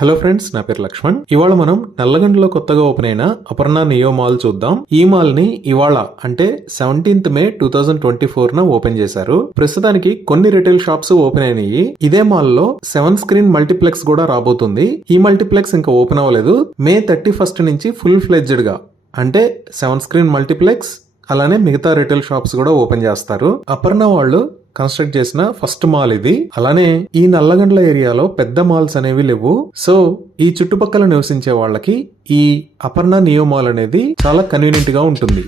Hello friends, నా పేరు లక్ష్మణ్. ఇవాళ మనం నల్లగొండలో కొత్తగా ఓపెన్ అయిన అపర్ణ నియో మాల్ చూద్దాం. ఈ మాల్ ని ఇవాళ అంటే 17th May 2024 ఓపెన్ చేశారు. ప్రస్తుతానికి కొన్ని రిటైల్ షాప్స్ ఓపెన్ అయినాయి. ఇదే మాల్ లో 7 స్క్రీన్ మల్టీప్లెక్స్ కూడా రాబోతుంది. ఈ మల్టీప్లెక్స్ ఇంకా ఓపెన్ అవ్వలేదు. May 31st నుంచి ఫుల్ ఫ్లెడ్జ్డ్ గా అంటే 7 స్క్రీన్ మల్టీప్లెక్స్ అలానే మిగతా రిటైల్ షాప్స్ కూడా ఓపెన్ చేస్తారు. అపర్ణ వాళ్ళు కన్స్ట్రక్ట్ చేసిన ఫస్ట్ మాల్ ఇది. అలానే ఈ నల్లగండ్ల ఏరియాలో పెద్ద మాల్స్ అనేవి లేవు. సో ఈ చుట్టుపక్కల నివసించే వాళ్ళకి ఈ అపర్ణ నియో మాల్ అనేది చాలా కన్వీనియంట్ గా ఉంటుంది.